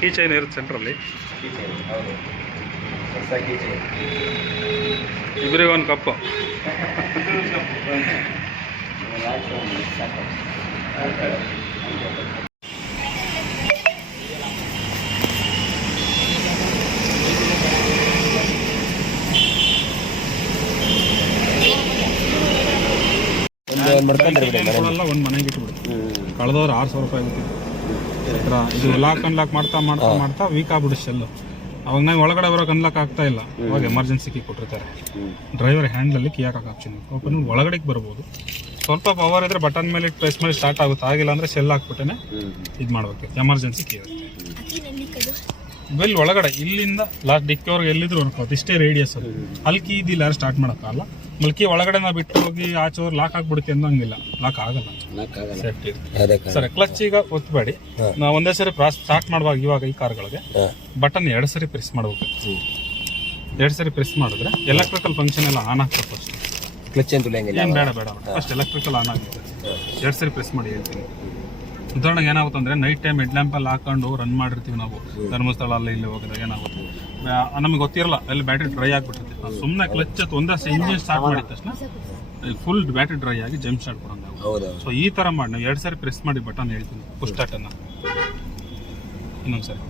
Key chain ಇರುತ್ತೆ ಸೆಂಟ್ರಲ್ಲಿ. Key chain ಹೌದು, ಹೊಸ ಕೀ ಚೈನ್. ಇಬ್ಬರಿಗೆ ಒಂದು ಕಪ್ಪು. ಒಂದು ಮನೆಗೆ ಇಟ್ಬಿಡು. ಕಳೆದವ್ರು 6,000 ರೂಪಾಯಿ ಗೊತ್ತಿತ್ತು. ಇದು ಲಾಕ್ ಅನ್ಲಾಕ್ ಮಾಡ್ತಾ ಮಾಡ್ತಾ ಮಾಡ್ತಾ ವೀಕ್ ಆಗ್ಬಿಡು ಶೆಲ್ಲು. ಅವಾಗ ನಂಗೆ ಒಳಗಡೆ ಬರೋಕೆ ಅನ್ಲಾಕ್ ಆಗ್ತಾ ಇಲ್ಲ. ಅವಾಗ ಎಮರ್ಜೆನ್ಸಿ ಕೀ ಕೊಟ್ಟಿರ್ತಾರೆ. ಡ್ರೈವರ್ ಹ್ಯಾಂಡಲಲ್ಲಿ ಕೀ ಹಾಕಕ್ಕೆ ಆಪ್ಷನ್ ಓಪನ್ ಒಳಗಡೆಗೆ ಬರ್ಬೋದು. ಸ್ವಲ್ಪ ಪವರ್ ಇದ್ರೆ ಬಟನ್ ಮೇಲೆ ಪ್ರೆಸ್ ಮಾಡಿ ಸ್ಟಾರ್ಟ್ ಆಗುತ್ತೆ. ಆಗಿಲ್ಲ ಅಂದರೆ ಶೆಲ್ ಹಾಕ್ಬಿಟ್ಟೆ ಇದು ಮಾಡ್ಬೇಕು. ಎಮರ್ಜೆನ್ಸಿ ಕೀ ಇರುತ್ತೆ. ಬೆಲ್ ಒಳಗಡೆ ಇಲ್ಲಿಂದ ಲಾಸ್ಟ್ ಡಿಕ್ಕಿಯವ್ರಿಗೆ ಎಲ್ಲಿದ್ರು ಅನ್ಕೋದು ಇಷ್ಟೇ ರೇಡಿಯಸ್. ಅದು ಅಲ್ಲಿ ಕೀ ಇದಿಲ್ಲ ಯಾರು ಸ್ಟಾರ್ಟ್ ಮಾಡೋಕ್ಕಾಗಲ್ಲ. ಮಲ್ಕಿ ಒಳಗಡೆ ನಾವು ಬಿಟ್ಟು ಹೋಗಿ ಆಚೆವ್ರು ಲಾಕ್ ಆಗ್ಬಿಡುತ್ತೆ ಅನ್ನೋಂಗಿಲ್ಲ. ಲಾಕ್ ಆಗಲ್ಲ, ಸೇಫ್ಟಿ ಇರುತ್ತೆ. ಸರಿ, ಕ್ಲಚ್ ಈಗ ಒತ್ತಬೇಡಿ. ನಾವು ಒಂದೇ ಸರಿ ಸ್ಟಾರ್ಟ್ ಮಾಡುವಾಗ ಇವಾಗ ಈ ಕಾರ್ಗಳಿಗೆ ಬಟನ್ 2 ಸರಿ ಪ್ರೆಸ್ ಮಾಡಬೇಕು. 2 ಸರಿ ಪ್ರೆಸ್ ಮಾಡಿದ್ರೆ ಎಲೆಕ್ಟ್ರಿಕಲ್ ಫಂಕ್ಷನ್ ಎಲ್ಲ ಆನ್ ಆಗ್ತದೆ. ಫಸ್ಟ್ ಕ್ಲಚ್ ಅಂತ ಏನು ಬೇಡ ಫಸ್ಟ್ ಎಲೆಕ್ಟ್ರಿಕಲ್ ಆನ್ ಆಗುತ್ತೆ. 2 ಸರಿ ಪ್ರೆಸ್ ಮಾಡಿ ಹೇಳ್ತೀನಿ. ಉದಾಹರಣೆಗೆ ಏನಾಗುತ್ತೆ ಅಂದರೆ ನೈಟ್ ಟೈಮ್ ಹೆಡ್ ಲ್ಯಾಂಪಲ್ಲಿ ಹಾಕೊಂಡು ರನ್ ಮಾಡಿರ್ತೀವಿ ನಾವು ಧರ್ಮಸ್ಥಳ ಅಲ್ಲಿ ಇಲ್ಲಿ ಹೋಗಿದಾಗ ಏನಾಗುತ್ತೆ ನಮಗೆ ಗೊತ್ತಿರಲ್ಲ, ಅಲ್ಲಿ ಬ್ಯಾಟ್ರಿ ಡ್ರೈ ಆಗಿಬಿಟ್ಟಿರುತ್ತೆ. ಸುಮ್ಮನೆ ಕ್ಲಚ್ ಒಂದೇ ಇಂಜಿನ್ ಸ್ಟಾರ್ಟ್ ಮಾಡಿದ ತಕ್ಷಣ ಫುಲ್ ಬ್ಯಾಟ್ರಿ ಡ್ರೈ ಆಗಿ ಜಂಪ್ ಸ್ಟಾರ್ಟ್ ಕೊಡೋದು. ಸೊ ಈ ಥರ ಮಾಡಿ ನಾವು 2 ಸರಿ ಪ್ರೆಸ್ ಮಾಡಿ ಬಟನ್ ಹೇಳ್ತೀನಿ, ಪುಷ್ ಸ್ಟಾರ್ಟನ್ನು ಇನ್ನೊಂದು ಸರಿ.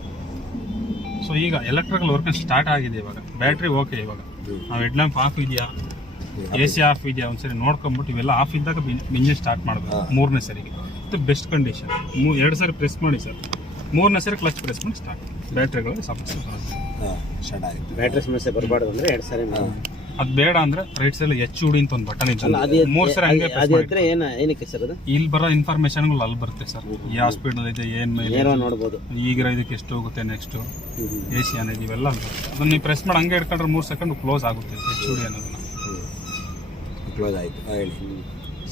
ಸೊ ಈಗ ಎಲೆಕ್ಟ್ರಿಕಲ್ ವರ್ಕ್ ಸ್ಟಾರ್ಟ್ ಆಗಿದೆ. ಇವಾಗ ಬ್ಯಾಟ್ರಿ ಓಕೆ. ಇವಾಗ ನಾವು ಹೆಡ್ ಲ್ಯಾಂಪ್ ಆಫ್ ಇದೆಯಾ, AC ಆಫ್ ಇದೆಯಾ ಒಂದ್ಸರಿ ನೋಡ್ಕೊಂಬಿಟ್ಟು ಇವೆಲ್ಲ ಆಫ್ ಇದ್ದಾಗ ಇಂಜಿನ್ ಸ್ಟಾರ್ಟ್ ಮಾಡಬೇಕು. 3ನೇ ಸರಿಗೆ ಬೆಸ್ಟ್ ಕಂಡೀಷನ್ 2 ಸರಿ ಪ್ರೆಸ್ ಮಾಡಿ ಸರ್. 3ನೇ ಸರಿ ಕ್ಲಚ್ ಪ್ರೆಸ್ ಮಾಡಿ ಸ್ಟಾರ್ಟ್. ಬ್ಯಾಟ್ರಿಗಳು ಸಮಸ್ಯೆ ಬರುತ್ತೆ. ಬ್ಯಾಟ್ರಿ ಸಮಸ್ಯೆ ಬರಬಾರ್ದು ಅಂದರೆ 2 ಸರಿ ಅದು ಬೇಡ ಅಂದ್ರೆ ರೈಟ್ ಸೈಡ್ HUD ಅಂತ ಒಂದು ಬಟನ್ ಇದೆ. 3 ಸರಿ ಹಂಗೆ ಏನಕ್ಕೆ ಸರ್ ಅದು? ಇಲ್ಲಿ ಬರೋ ಇನ್ಫಾರ್ಮೇಶನ್ಗಳು ಅಲ್ಲಿ ಬರುತ್ತೆ ಸರ್. ಯಾವ ಸ್ಪೀಡ್ ಇದೆ, ಏನು ಮೇಲೆ ನೋಡ್ಬೋದು, ಈಗ ಇದಕ್ಕೆ ಎಷ್ಟು ಹೋಗುತ್ತೆ, ನೆಕ್ಸ್ಟ್ AC ಅನ್ನೋದು ಇವೆಲ್ಲ ಅದನ್ನ ನೀವು ಪ್ರೆಸ್ ಮಾಡಿ ಹಂಗೆ ಇಟ್ಕೊಂಡ್ರೆ 3 ಸೆಕೆಂಡ್ ಕ್ಲೋಸ್ ಆಗುತ್ತೆ. HUD ಅನ್ನೋದನ್ನ ಕ್ಲೋಸ್ ಆಯಿತು ಹೇಳಿ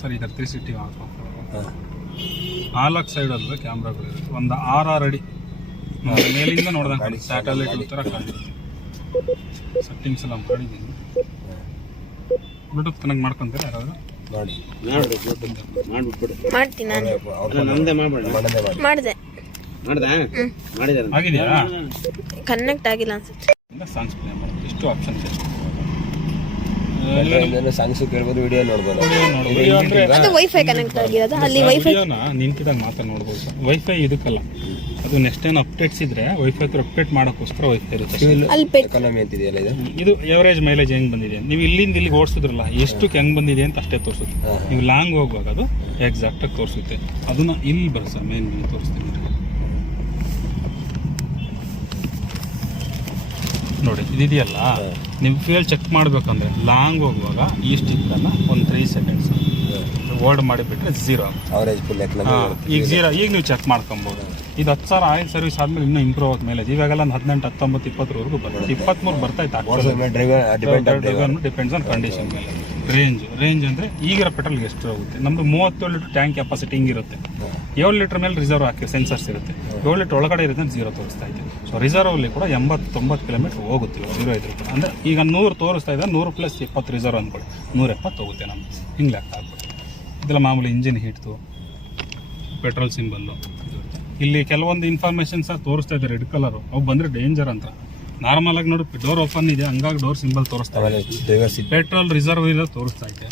ಸರ್. ಇದರ 360 4 ಸೈಡಲ್ಲೂ ಕ್ಯಾಮ್ರಾಗಳು ಇರುತ್ತೆ. ಒಂದು 6 ಅಡಿ ಮೇಲಿಂದ ನೋಡ್ದಂಗೆ ಸ್ಯಾಟಲೈಟ್ ಥರ ಕಾಣಿರುತ್ತೆ. ಸೆಟ್ಟಿಂಗ್ಸ್ ಎಲ್ಲ ಮಾಡಿದ್ದೀನಿ. ಬ್ಲೂಟೂತ್ ಕನೆಕ್ಟ್ ಮಾಡ್ಕೊಂತಾರೆ ಯಾರಾದ್ರು ನೋಡಿ ಆಗಿದೆಯಾ? ಕನೆಕ್ಟ್ ಆಗಿಲ್ಲ ಅನ್ಸುತ್ತೆ. ಸಾಂಗ್ಸ್ ಪ್ಲೇ ಮಾಡೋದು ಎಷ್ಟು ಆಪ್ಷನ್ ಇದೆ. ಸಾಂಗ್ಸ್ ಕೇಳ್ಬೋದು, ವಿಡಿಯೋ ನೋಡ್ಬೋದು. ಅದು ವೈಫೈ ಕನೆಕ್ಟ್ ಆಗಿರೋದು. ಅಲ್ಲಿ ವೈಫೈ ನಿಂತಿದಾಗ ಮಾತ್ರ ನೋಡ್ಬೋದು. ವೈಫೈ ಇದಕ್ಕಲ್ಲ, ಅದು ನೆಕ್ಸ್ಟ್ ಏನು ಅಪ್ಡೇಟ್ಸ್ ಇದ್ರೆ ವೈಫೈ ಅಪ್ಡೇಟ್ ಮಾಡೋಕ್ಕೋಸ್ಕರ ವೈಫೈ ಇರುತ್ತೆ. ಎಕಾನಮಿ ಅಂತಿದೆಯಲ್ಲ ಇದು ಎವರೇಜ್ ಮೈಲೇಜ್ ಹೆಂಗ್ ಬಂದಿದೆ, ನೀವು ಇಲ್ಲಿಂದ ಇಲ್ಲಿಗೆ ಓಡಿಸಿದ್ರಲ್ಲ ಎಷ್ಟು ಹೆಂಗ್ ಬಂದಿದೆ ಅಂತ ಅಷ್ಟೇ ತೋರಿಸುತ್ತೆ. ನೀವು ಲಾಂಗ್ ಹೋಗುವಾಗ ಅದು ಎಕ್ಸಾಕ್ಟ್ ಆಗಿ ತೋರಿಸುತ್ತೆ. ಅದನ್ನ ಇಲ್ಲಿ ಬರುತ್ತೆ ಸರ್, ಮೇನ್ ತೋರಿಸ್ತೀನಿ ನೋಡಿ. ಇದೆಯಲ್ಲ, ನೀವು ಫ್ಯೂಯಲ್ ಚೆಕ್ ಮಾಡಬೇಕಂದ್ರೆ ಲಾಂಗ್ ಹೋಗುವಾಗ ಈ ಸ್ಟಿಕ್ಕನ್ನು ಒಂದು 3 ಸೆಕೆಂಡ್ಸ್ ಹೋಲ್ಡ್ ಮಾಡಿಬಿಟ್ರೆ 0 ಈಗ 0. ಈಗ ನೀವು ಚೆಕ್ ಮಾಡ್ಕೊಬೋದು. ಇದು 10,000 ಆಯಿಲ್ ಸರ್ವಿಸ್ ಆದಮೇಲೆ ಇನ್ನೂ ಇಂಪ್ರೂವ್ ಆದ ಮೇಲೆ ಇವಾಗೆಲ್ಲ 18, 19, 20ವರೆಗೂ ಬರುತ್ತೆ. 23 ಬರ್ತಾ ಇತ್ತು. ಡಿಪೆಂಡ್ಸ್ ಆನ್ ಕಂಡೀಷನ್ ಮೇಲೆ. ರೇಂಜ್ ಅಂದರೆ ಈಗಿರೋ ಪೆಟ್ರೋಲ್ಗೆ ಎಷ್ಟು ಹೋಗುತ್ತೆ. ನಮ್ಮದು 37 ಲೀಟರ್ ಟ್ಯಾಂಕ್ ಕೆಪಾಸಿಟಿ ಹಿಂಗಿರುತ್ತೆ. 7 ಲೀಟರ್ ಮೇಲೆ ರಿಸರ್ವ್ ಹಾಕಿ ಸೆನ್ಸರ್ಸ್ ಇರುತ್ತೆ. 7 ಲೀಟರ್ ಒಳಗಡೆ ಇರುತ್ತೆ 0 ತೋರಿಸ್ತಾ ಇದೆ. ಸೊ ರಿಸರ್ವಲ್ಲಿ ಕೂಡ 80-90 ಕಿಲೋಮೀಟರ್ ಹೋಗುತ್ತೆ 0 ಇದ್ರು ಕೂಡ. ಅಂದರೆ ಈಗ 100 ತೋರಿಸ್ತಾ ಇದೆ, 100 + 20 ರಿಸರ್ವ್ ಅಂದ್ಕೊಳ್ಳಿ, 170 ಹೋಗುತ್ತೆ ನಮ್ಗೆ. ಹಿಂಗೆ ಲೆಕ್ಕ ಆಗ್ಬಿಟ್ಟು ಇದೆಲ್ಲ ಮಾಮೂಲಿ ಇಂಜಿನ್ ಹೀಟ್ದು ಪೆಟ್ರೋಲ್ ಸಿಂಬಲ್ಲು. ಇಲ್ಲಿ ಕೆಲವೊಂದು ಇನ್ಫಾರ್ಮೇಷನ್ ಸಹ ತೋರಿಸ್ತಾ ಇದೆ ರೆಡ್ ಕಲರು. ಅವು ಬಂದರೆ ಡೇಂಜರ್ ಅಂತ. ನಾರ್ಮಲ್ ಆಗಿ ನೋಡಿ ಡೋರ್ ಓಪನ್ ಇದೆ, ಹಂಗಾಗಿ ಡೋರ್ ಸಿಂಬಲ್ ತೋರಿಸ್ತಾ ಇದೆ. ಪೆಟ್ರೋಲ್ ರಿಸರ್ವ್ ಇಲ್ಲ ತೋರಿಸ್ತಾ ಇದೆ.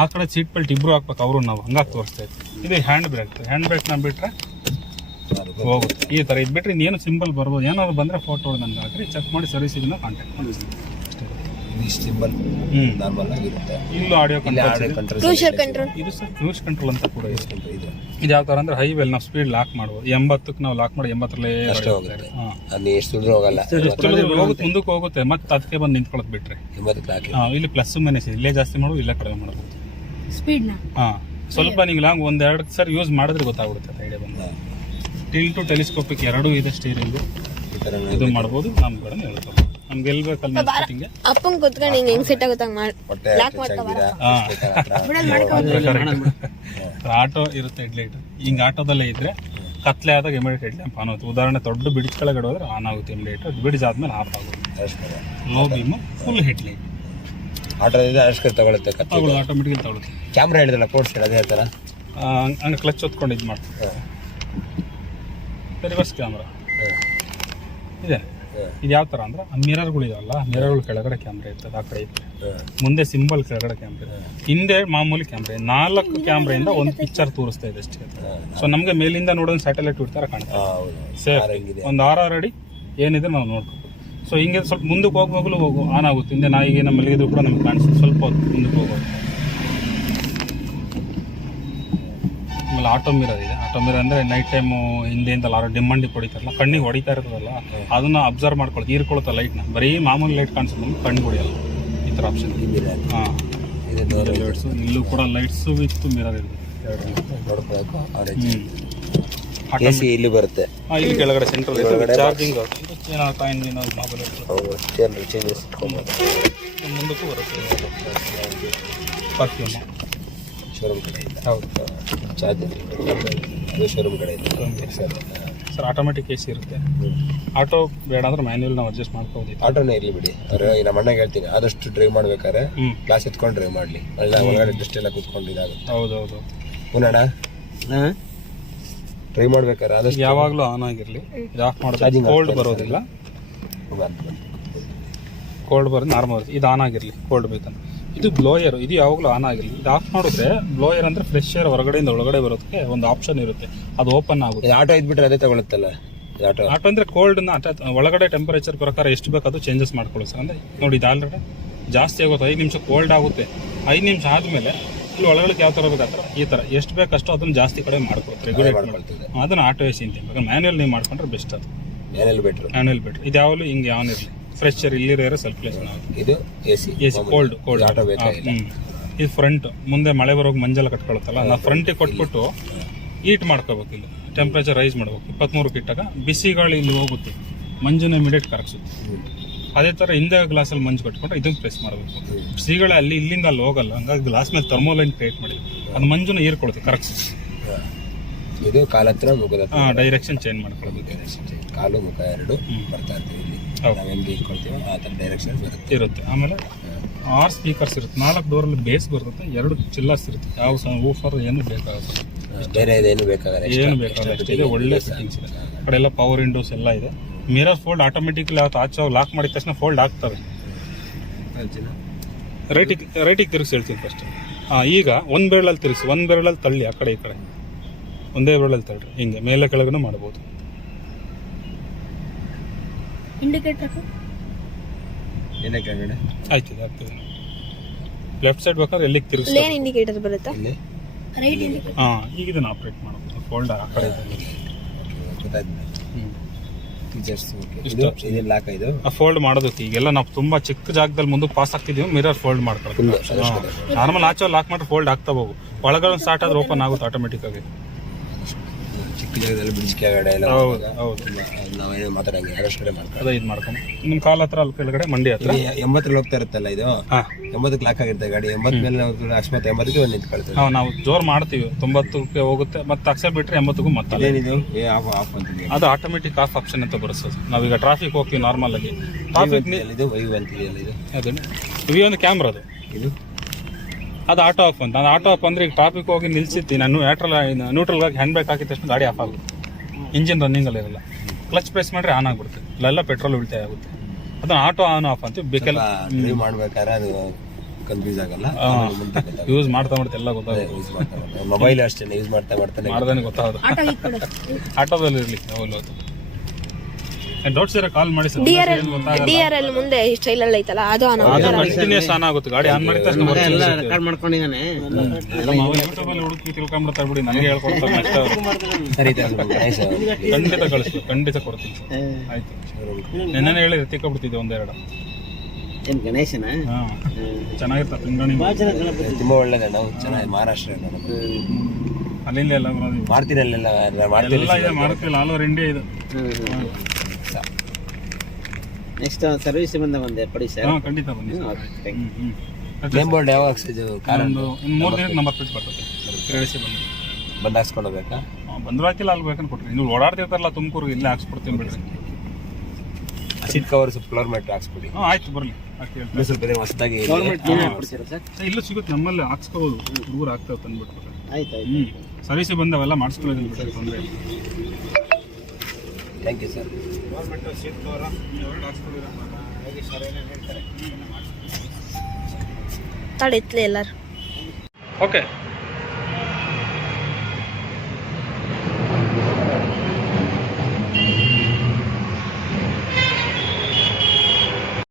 ಆ ಕಡೆ ಸೀಟ್ ಬೆಲ್ಟ್ ಇಬ್ರು ಹಾಕ್ಬೇಕು, ಅವರು ನಾವು ಹಂಗಾಗಿ ತೋರಿಸ್ತಾ ಇದ್ವಿ. ಇದು ಹ್ಯಾಂಡ್ ಬ್ರೇಕ್ನ ಬಿಟ್ಟರೆ ಹೋಗುತ್ತೆ. ಈ ಥರ ಇದು ಬಿಟ್ಟರೆ ಇನ್ನೇನು ಸಿಂಬಲ್ ಬರ್ಬೋದು. ಏನಾದ್ರು ಬಂದರೆ ಫೋಟೋ ನನಗೆ ಹಾಕಿ ಚೆಕ್ ಮಾಡಿ ಸರ್ವಿಸಿಗೆ ಕಾಂಟ್ಯಾಕ್ಟ್ ಮಾಡಿ. ಇಲ್ಲೂ ಆಡಿಯೋ ಕಂಟ್ರೋಲ್, ಇದು ಸರ್ ಕ್ರೂಸ್ ಕಂಟ್ರೋಲ್ ಅಂತ ಕೂಡ ಇದೆ. ಇದು ಯಾವ ಥರ ಅಂದರೆ ಹೈವೇಲಿ ನಾವು ಸ್ಪೀಡ್ ಲಾಕ್ ಮಾಡ್ಬೋದು. 80ಕ್ಕೆ ನಾವು ಲಾಕ್ ಮಾಡಿ 80ರಲ್ಲೇ ಹೋಗುತ್ತೆ, ಮುಂದಕ್ಕೆ ಹೋಗುತ್ತೆ. ಮತ್ತೆ ಅದಕ್ಕೆ ಬಂದು ನಿಂತ್ಕೊಳ್ಳೋದು ಬಿಟ್ರೆ ಇಲ್ಲಿ ಪ್ಲಸ್ ಮೈನಸ್ ಇಲ್ಲೇ ಜಾಸ್ತಿ ಮಾಡ್ಬೋದು, ಇಲ್ಲೇ ಕಡಿಮೆ ಮಾಡ್ಬೋದು ಸ್ಪೀಡ್ನ. ಸ್ವಲ್ಪ ನೀವು ಲಾಂಗ್ 1-2 ಸರಿ ಯೂಸ್ ಮಾಡಿದ್ರೆ ಗೊತ್ತಾಗ್ಬಿಡುತ್ತೆ ಐಡಿಯಾ ಬಂದು. ಟಿಲ್ ಟು ಟೆಲಿಸ್ಕೋಪಿಕ್ 2 ಇದೆ ಸ್ಟೀರಿಂಗು. ಇದು ಮಾಡ್ಬೋದು. ನಮ್ಮ ಕಡೆ ಹೇಳ್ತಾರೆ ನಮ್ಗೆ ಎಲ್ಲಿ ಬೇಕಲ್ಲ ಅಪ್ಪಂಗೆ ಕೂತ್ಕೊಂಡು ಹಿಂಗೆ ಹೆಂಗೆ ಸೆಟ್ ಆಗುತ್ತೆ ಆಟೋ ಇರುತ್ತೆ. ಹೆಡ್ಲೈಟ್ ಹಿಂಗೆ ಆಟೋದಲ್ಲೇ ಇದ್ರೆ ಕತ್ಲೆ ಆದಾಗ ಇಮಿಡಿಯೇಟ್ ಹೆಡ್ ಲ್ಯಾಂಪ್ ಆನ್ ಆಗುತ್ತೆ. ಉದಾಹರಣೆ ದೊಡ್ಡ ಬ್ರಿಡ್ಜ್ ಕೆಳಗಡೆ ಹೋದ್ರೆ ಆನ್ ಆಗುತ್ತೆ ಇಮಿಡಿಯೇಟ್. ಬ್ರಿಡ್ಜ್ ಆದ್ಮೇಲೆ ಆಫ್ ಆಗುತ್ತೆ. ಲೋ ಬೀಮು ಫುಲ್ ಹೆಡ್ಲೈಟ್ ತಗೊಳುತ್ತೆ, ಆಟೋಮೆಟಿಕ್ ತಗೊಳುತ್ತೆ. ಕ್ಯಾಮ್ರಾ ಹೇಳಿದ್ರಲ್ಲ ಪೋರ್ಟ್ಸ್ ಅದೇ ಥರ ಹಂಗೆ ಕ್ಲಚ್ ಹೊತ್ಕೊಂಡು ಇದು ಮಾಡ್ತೀವಿ. ರಿವರ್ಸ್ ಕ್ಯಾಮ್ರಾ ಇದೆ. ಇದು ಯಾವ ಥರ ಅಂದ್ರೆ ಮಿರರ್ಗಳು ಇದಾವಲ್ಲ, ಮಿರರ್ಗಳು ಕೆಳಗಡೆ ಕ್ಯಾಮ್ರಾ ಇರ್ತದೆ, ಆ ಕಡೆ ಇರ್ತದೆ. ಮುಂದೆ ಸಿಂಬಲ್ ಕೆಳಗಡೆ ಕ್ಯಾಮ್ರಾ ಇದೆ, ಹಿಂದೆ ಮಾಮೂಲಿ ಕ್ಯಾಮ್ರಾ. 4 ಕ್ಯಾಮ್ರಾಯಿಂದ ಒಂದು ಪಿಕ್ಚರ್ ತೋರಿಸ್ತಾ ಇದೆ ಅಷ್ಟೇ. ಸೊ ನಮಗೆ ಮೇಲಿಂದ ನೋಡೋದು ಸ್ಯಾಟಲೈಟ್ ಇಡ್ತಾರೆ ಕಾಣ್ತಾರೆ. ಸೇಫ್ ಒಂದು 6 ಅಡಿ ಏನಿದೆ ನಾವು ನೋಡ್ಕೋಬೋದು. ಸೊ ಹಿಂಗೆ ಸ್ವಲ್ಪ ಮುಂದಕ್ಕೆ ಹೋಗುವಾಗಲೂ ಆನ್ ಆಗುತ್ತೆ. ಹಿಂದೆ ನಾಯಿಗೆ ನಮ್ಮ ಮಲಗಿದ್ರು ಕೂಡ ನಮ್ಗೆ ಕಾಣಿಸುತ್ತೆ. ಸ್ವಲ್ಪ ಹೊತ್ತು ಮುಂದಕ್ಕೆ ಹೋಗೋದು. ಆಮೇಲೆ ಆಟೋ ಮಿರರ್ ಇದೆ. ಆಟೋ ಮಿರರ್ ಅಂದರೆ ನೈಟ್ ಟೈಮು ಹಿಂದೆಯಿಂದ ಡಿಮ್ಮಂಡಿ ಹೊಡಿತಾರಲ್ಲ, ಕಣ್ಣಿಗೆ ಹೊಡಿತಾ ಇರ್ತದಲ್ಲ, ಅದನ್ನ ಅಬ್ಸರ್ವ್ ಮಾಡ್ಕೊಳ್ಳೋದು, ಹೀರ್ಕೊಳುತ್ತೆ ಲೈಟ್ನ. ಬರೀ ಮಾಮೂಲಿ ಲೈಟ್ ಕಾಣಿಸುತ್ತೆ, ನಮ್ಗೆ ಕಣ್ಣಿಗೆ ಹೊಡಿಯಲ್ಲ. ಈ ಥರ ಆಪ್ಷನ್. ಹಾಂ, ಲೈಟ್ಸು. ಇಲ್ಲೂ ಕೂಡ ಲೈಟ್ಸು ವಿತ್ ಮಿರರ್ ಇದೆ. AC ಇಲ್ಲಿ ಬರುತ್ತೆ. ಇಲ್ಲಿ ಕೆಳಗಡೆ central charging coin mobile changes ಮುಂದಕ್ಕೂ ಬರುತ್ತೆ. ಪರ್ಫ್ಯೂಮ್ ಶೋರೂಮ್ ಕಡೆಯಿಂದ. ಹೌದು, ಚಾರ್ಜರ್ ಶೋರೂಮ್ ಕಡೆಯಿಂದ. ಸರ್ ಆಟೋಮೆಟಿಕ್ AC ಇರುತ್ತೆ. ಆಟೋ ಬೇಡ ಅಂದ್ರೆ ಮ್ಯಾನ್ಯುವಲ್ ನಾವು ಅಡ್ಜಸ್ಟ್ ಮಾಡ್ಕೋಬೋದು. ಆಟೋನೇ ಇರಲಿ ಬಿಡಿ. ನಮ್ಮ ಅಣ್ಣಗೆ ಹೇಳ್ತೀನಿ, ಆದಷ್ಟು ಡ್ರೈವ್ ಮಾಡ್ಬೇಕಾದ್ರೆ ಕ್ಲಾಸ್ ಎತ್ಕೊಂಡು ಡ್ರೈವ್ ಮಾಡಲಿ. ಅಲ್ಲ ಒಳಗಡೆ ಡಸ್ಟ್ ಎಲ್ಲ ಕೂತ್ಕೊಂಡು ಇದಾಗುತ್ತೆ. ಹೌದೌದು. ಪುನಃ ಡ್ರೈವ್ ಮಾಡ್ಬೇಕಾದ್ರೆ ಆದಷ್ಟು ಯಾವಾಗಲೂ ಆನ್ ಆಗಿರಲಿ. ಇದು ಆಫ್ ಮಾಡೋದು ಕೋಲ್ಡ್ ಬರೋದಿಲ್ಲ. ಕೋಲ್ಡ್ ಬರೋದು ನಾರ್ಮಲ್. ಇದು ಆನ್ ಆಗಿರಲಿ, ಕೋಲ್ಡ್ ಬೇಕಂತ. ಇದು ಬ್ಲೋಯರ್, ಇದು ಯಾವಾಗಲೂ ಆನ್ ಆಗಿರಲಿ. ಇದು ಆಫ್ ಮಾಡಿದ್ರೆ ಬ್ಲೋಯರ್ ಅಂದರೆ ಫ್ರೆಶ್ ಏರ್ ಹೊರಗಡೆಯಿಂದ ಒಳಗಡೆ ಬರೋದಕ್ಕೆ ಒಂದು ಆಪ್ಷನ್ ಇರುತ್ತೆ, ಅದು ಓಪನ್ ಆಗುತ್ತೆ. ಆಟೋ ಇದ್ಬಿಟ್ರೆ ಅದೇ ತಗೊಳುತ್ತಲ್ಲ. ಆಟೋ ಅಂದರೆ ಕೋಲ್ಡ್ನ ಒಳಗಡೆ ಟೆಂಪರೇಚರ್ ಪ್ರಕಾರ ಎಷ್ಟು ಬೇಕು ಅದು ಚೇಂಜಸ್ ಮಾಡ್ಕೊಳ್ಳಿ ಸರ್. ಅಂದರೆ ನೋಡಿ, ಇದು ಆಲ್ರೆಡಿ ಜಾಸ್ತಿ ಆಗುತ್ತೆ. 5 ನಿಮಿಷ ಕೋಲ್ಡ್ ಆಗುತ್ತೆ. 5 ನಿಮಿಷ ಆದಮೇಲೆ ಇಲ್ಲಿ ಒಳಗಡೆ ಯಾವ ಥರ ಬೇಕಾದ್ರೆ ಈ ಥರ ಎಷ್ಟು ಬೇಕಷ್ಟು ಅದನ್ನು ಜಾಸ್ತಿ ಕಡೆ ಮಾಡ್ಕೊಳ್ತಾರೆ, ರೆಗ್ಯುಲೇಟ್ ಮಾಡ್ಕೊಳ್ತದೆ. ಅದನ್ನು ಆಟೋ AC ಅಂತ. ಇವಾಗ ಮ್ಯಾನ್ಯಲ್ ನೀವು ಮಾಡ್ಕೊಂಡ್ರೆ ಬೆಸ್ಟ್. ಅದು ಮ್ಯಾನ್ಯಲ್ ಬೆಟ್ರ್. ಇದು ಯಾವಾಗಲೂ ಹಿಂಗೆ ಆನ್ ಇರಲಿ. ಫ್ರೆಶ್ ಏರ್ ಇಲ್ಲಿ ಇರೋ ಸರ್ಕ್ಯುಲೇಷನ್ ಆಗುತ್ತೆ. ಇದು AC ಕೋಲ್ಡ್ ಆಟೋ ಬೇಕಾಗಿಲ್ಲ. ಇದು ಫ್ರಂಟ್. ಮುಂದೆ ಮಳೆ ಬರೋಗಿ ಮಂಜೆಲ್ಲ ಕಟ್ಕೊಳುತ್ತಲ್ಲ, ನಾವು ಫ್ರಂಟಿಗೆ ಕೊಟ್ಬಿಟ್ಟು ಹೀಟ್ ಮಾಡ್ಕೋಬೇಕು. ಇಲ್ಲಿ ಟೆಂಪ್ರೇಚರ್ ರೈಸ್ ಮಾಡಬೇಕು. 23 ಇಟ್ಟಾಗ ಬಿಸಿ ಗಾಳಿ ಇಲ್ಲಿ ಹೋಗುತ್ತೆ, ಮಂಜುನ ಇಮಿಡಿಯೇಟ್ ಕರಗಿಸುತ್ತೆ. ಅದೇ ಥರ ಹಿಂದೆ ಗ್ಲಾಸಲ್ಲಿ ಮಂಜು ಕಟ್ಕೊಂಡ್ರೆ ಇದನ್ನು ಪ್ರೆಸ್ ಮಾಡಬೇಕು. ಬಿಸಿಗಳೇ ಇಲ್ಲಿಂದ ಅಲ್ಲಿ ಹೋಗಲ್ಲ, ಹಂಗಾಗಿ ಗ್ಲಾಸ್ ಮೇಲೆ ಥರ್ಮೋಲೈನ್ ಕ್ರಿಯೇಟ್ ಮಾಡಿದೆ, ಅದು ಮಂಜುನ ಹೀರ್ಕೊಳುತ್ತೆ, ಕರಗಿಸುತ್ತೆ. ಇದು ಕಾಲ ಹತ್ರ ಮುಖದ ಡೈರೆಕ್ಷನ್ ಚೇಂಜ್ ಮಾಡ್ಕೊಳ್ಳೋದು. ಕಾಲು ಮುಖ ಎರಡು ಬರ್ತಾ ಇರ್ತೀವಿ. ಇಲ್ಲಿ ನಾವು ಹೆಂಗೆ ಇಟ್ಕೊಳ್ತೀವೋ ಆ ಥರ ಡೈರೆಕ್ಷನ್ ಇರುತ್ತೆ. ಆಮೇಲೆ 6 ಸ್ಪೀಕರ್ಸ್ ಇರುತ್ತೆ. 4 ಡೋರಲ್ಲಿ ಬೇಸ್ ಬರುತ್ತೆ, 2 ಚಿಲ್ಲರ್ಸ್ ಇರುತ್ತೆ. ಯಾವ ಊಫರ್ ಏನು ಬೇಕಾಗುತ್ತೆ, ಬೇರೆ ಏನು ಬೇಕಾಗಲ್ಲ, ಏನು ಬೇಕಾಗಲ್ಲ. ಅಷ್ಟಿದೆ. ಒಳ್ಳೆ ಫಿಟ್ಟಿಂಗ್ಸ್ ಇದೆ. ಆ ಕಡೆ ಎಲ್ಲ ಪವರ್ ವಿಂಡೋಸ್ ಎಲ್ಲ ಇದೆ. ಮಿರರ್ ಫೋಲ್ಡ್ ಆಟೋಮೆಟಿಕ್ಲಿ ಆಚೆ ಲಾಕ್ ಮಾಡಿದ ತಕ್ಷಣ ಫೋಲ್ಡ್ ಆಗ್ತವೆ. ರೈಟಿಗೆ ತಿರುಗಿಸಿ ಹೇಳ್ತೀನಿ ಫಸ್ಟ್. ಈಗ ಒಂದು ಬೆರಳಲ್ಲಿ ತಿರುಗಿಸಿ, ಒಂದು ಬೆರಳಲ್ಲಿ ತಳ್ಳಿ, ಆ ಕಡೆ ಈ ಕಡೆ ಒಂದೇ ಬೆರಳಲ್ಲಿ ತಳ್ಳಿ. ಹಿಂಗೆ ಮೇಲೆ ಕೆಳಗೂ ಮಾಡ್ಬೋದು. ಇಂಡಿಕೇಟರ್ ಏನಕ್ಕೆ ಆಯ್ತು, ಆಗ್ತದೆ. ಲೆಫ್ಟ್ ಸೈಡ್ ಬೇಕಾದ್ರೆ ಎಲ್ಲಿಗೆ ತಿರುಗಿಸಿ. ಲೇನ್ ಇಂಡಿಕೇಟರ್ ಬರುತ್ತಾ? Right indicator. ಈಗ ಇದನ್ನು ಆಪ್ರೇಟ್ ಮಾಡಬಹುದು. ಫೋಲ್ಡ್ ಆ ಕಡೆ ಫೋಲ್ಡ್ ಮಾಡೋದಕ್ಕೆ ಈಗೆಲ್ಲ ನಾವು ತುಂಬಾ ಚಿಕ್ಕ ಜಾಗದಲ್ಲಿ ಮುಂದೆ ಪಾಸ್ ಆಗ್ತಿದೀವಿ. ಮಿರರ್ ಫೋಲ್ಡ್ ಮಾಡ್ಕೊಳ್ಳೋದು ನಾರ್ಮಲ್. ಆಚೆ ಲಾಕ್ ಮಾಡಿ ಫೋಲ್ಡ್ ಆಗ್ತಾ ಹೋಗು. ಒಳಗಡೆ ಸ್ಟಾರ್ಟ್ ಆದ್ರೆ ಓಪನ್ ಆಗುತ್ತೆ ಆಟೋಮೆಟಿಕ್ ಆಗಿ. ಚಿಕ್ಕ ಜಾಗದಲ್ಲಿ ಬ್ರಿಡ್ಜ್ ಕೆಳಗಡೆ ಎಲ್ಲ ಹೌದು ನಾವೇನು ಮಾತಾಡಂಗೆ ಅರಷ್ಟು ಮಾಡ್ಕೊಂಡು ಅದೇ ಇದು ಮಾಡ್ಕೊಂಡು ನಿಮ್ಮ ಕಾಲ್ ಹತ್ರ ಅಲ್ಲಿ ಕೆಳಗಡೆ ಮಂಡಿ ಹತ್ರ 80 ಹೋಗ್ತಾ ಇರುತ್ತಲ್ಲ. ಇದು 80 ಲಾಕ್ ಆಗಿರುತ್ತೆ ಗಾಡಿ. 80 ಮೇಲೆ ಅಕಸ್ಮಾತ್ 80ಗೆ ಒಂದು ನಿಂತ್ಕೊಳ್ತದೆ. ನಾವು ಜೋರ್ ಮಾಡ್ತೀವಿ, 90ಕ್ಕೆ ಹೋಗುತ್ತೆ. ಮತ್ತೆ ಅಕ್ಸೆಪ್ಟ್ ಬಿಟ್ರೆ 80ಗೂ ಮತ್ತೆ ಏನಿದು ಆಫ್ ಅಂತಿದೆ. ಅದು ಆಟೋಮೆಟಿಕ್ ಆಫ್ ಆಪ್ಷನ್ ಅಂತ ಬರುತ್ತೆ. ನಾವೀಗ ಟ್ರಾಫಿಕ್ ಹೋಗ್ತೀವಿ ನಾರ್ಮಲ್ ಆಗಿ. ಟ್ರಾಫಿಕ್ ಇದು ವೈವ್ ಅಂತಿದೆಯಲ್ಲ, ಇದು ಅದನ್ನು ಇವಿ ಒಂದು ಕ್ಯಾಮ್ರಾ. ಅದು ಅದು ಆಟೋ ಆಫ್ ಅಂತ. ಅದು ಆಟೋ ಆಫ್ ಅಂದರೆ ಈಗ ಟ್ರಾಫಿಕ್ ಹೋಗಿ ನಿಲ್ಸಿರ್ತೀನಿ ನಾನು, ನ್ಯೂಟ್ರಲ್ಗಾಗಿ ಹ್ಯಾಂಡ್ ಬ್ರೇಕ್ ಹಾಕಿದ ತಕ್ಷಣ ಗಾಡಿ ಆಫ್ ಆಗುತ್ತೆ. ಇಂಜಿನ್ ರನ್ನಿಂಗಲ್ಲಿ ಇರಲ್ಲ. ಕ್ಲಚ್ ಪ್ರೆಸ್ ಮಾಡಿದ್ರೆ ಆನ್ ಆಗಿಬಿಡುತ್ತೆ. ಅಲ್ಲೆಲ್ಲ ಪೆಟ್ರೋಲ್ ಉಳಿತಾಯ ಆಗುತ್ತೆ. ಅದನ್ನ ಆಟೋ ಆನ್ ಆಫ್ ಅಂತ ಬೇಕಲ್ಲ ಮಾಡ್ಬೇಕಾದ್ರೆ ಅದು ಕನ್ಫ್ಯೂಸ್ ಆಗಲ್ಲ. ಯೂಸ್ ಮಾಡ್ತಾ ಎಲ್ಲ ಗೊತ್ತಾಗುತ್ತೆ. ಮೊಬೈಲ್ ಅಷ್ಟೇ ಯೂಸ್ ಮಾಡ್ತಾನೆ ಗೊತ್ತಾಗೋದು. ಆಟೋದಲ್ಲಿ ಇರಲಿ ಡೌಟ್ಸ್ ಇರೋ ಕಾಲ್ ಮಾಡಿ ಸರ್. DRL ಮುಂದೆ ಸ್ಟೈಲ್ ಅಲ್ಲಿ ಐತಲ್ಲ, ಅದು ಆನ್ ಆಗುತ್ತೆ. ಕಂಟಿನ್ಯೂಸ್ ಆನ್ ಆಗುತ್ತೆ. ಗಾಡಿ ಆನ್ ಮಾಡಿದ ತಕ್ಷಣ ರೆಕಾರ್ಡ್ ಮಾಡ್ಕೊಂಡಿದ್ದಾನೆ. ಯೂಟ್ಯೂಬ್ ಅಲ್ಲಿ ಹುಡುಕಿ ತಿಳ್ಕೊಂಡ್ಬಿಡ್ತಾರೆ ಬಿಡಿ, ನನಗೆ ಹೇಳ್ಕೊಡ್ತಾರೆ ನೆಕ್ಸ್ಟ್ ಅವರು. ಖಂಡಿತ ಕಳಿಸ್ತೀವಿ, ಖಂಡಿತ ಕೊಡ್ತೀನಿ. ಆಯ್ತು, ನೆನ್ನೆ ಹೇಳಿ ತಿಳ್ಕೊಬಿಡ್ತಿದ್ದೆ ಒಂದೆರಡು. ಏನು ಗಣೇಶನ? ಚೆನ್ನಾಗಿರ್ತಾರೆ ಪಿಂಗಾಣಿ, ತುಂಬಾ ಒಳ್ಳೇದ. ನಾವು ಚೆನ್ನಾಗಿ ಮಹಾರಾಷ್ಟ್ರ ಅಲ್ಲಿಂದ ಎಲ್ಲ ಮಾಡ್ತೀನಿ. ಅಲ್ಲೆಲ್ಲ ಮಾಡ್ತಿಲ್ಲ, ಆಲ್ ಓವರ್ ಇಂಡಿಯಾ ಇದು. ನೆಕ್ಸ್ಟ್ ಸರ್ವಿಸ್ ಬಂದ ಒಂದೇ ಕೊಡಿ ಸರ್. ಖಂಡಿತ ಬನ್ನಿ. ನೇಮ್ ಬೋರ್ಡ್ ಯಾವಾಗ ಇದು ಒಂದು 3 ದಿನಕ್ಕೆ ನಂಬರ್ ಪ್ಲೇಟ್ ಬರ್ತದೆ. ಬಂದು ಹಾಕ್ಸ್ಕೊಂಡು ಹೋಗ್ಬೇಕಾ? ಬಂದ್ರು ಹಾಕಿಲ್ಲ, ಅಲ್ಲಿ ಬೇಕಂತ ಕೊಟ್ರಿ. ನೀವು ಓಡಾಡ್ತಿರ್ತಾರಲ್ಲ ತುಮಕೂರು, ಇಲ್ಲೇ ಹಾಕ್ಸ್ಕೊಡ್ತೀನಿ ಬಿಡ್ರಿ. ಸೀಟ್ ಕವರ್ ಸ್ವಲ್ಪ ಫ್ಲೋರ್ ಮ್ಯಾಟ್ ಹಾಕ್ಸ್ಬಿಡಿ. ಆಯ್ತು ಬರಲಿ. ಸ್ವಲ್ಪ ಹೊಸದಾಗಿ ಇಲ್ಲೂ ಸಿಗುತ್ತೆ, ನಮ್ಮಲ್ಲಿ ಹಾಕ್ಸ್ಕೋಬೋದು. ಹುಡುಗರು ಆಗ್ತಾವೆ ತಂದ್ಬಿಟ್ಟು. ಆಯ್ತು. ಸರ್ವಿಸಿಗೆ ಬಂದವೆಲ್ಲ ಮಾಡಿಸ್ಕೊಳ್ಳೋದಿಲ್ಲ ಬಿಟ್ಟರೆ ತೊಂದರೆ. Thank you sir. ತಡೆತ್ಲೆ ಎಲ್ಲಾರು. ಓಕೆ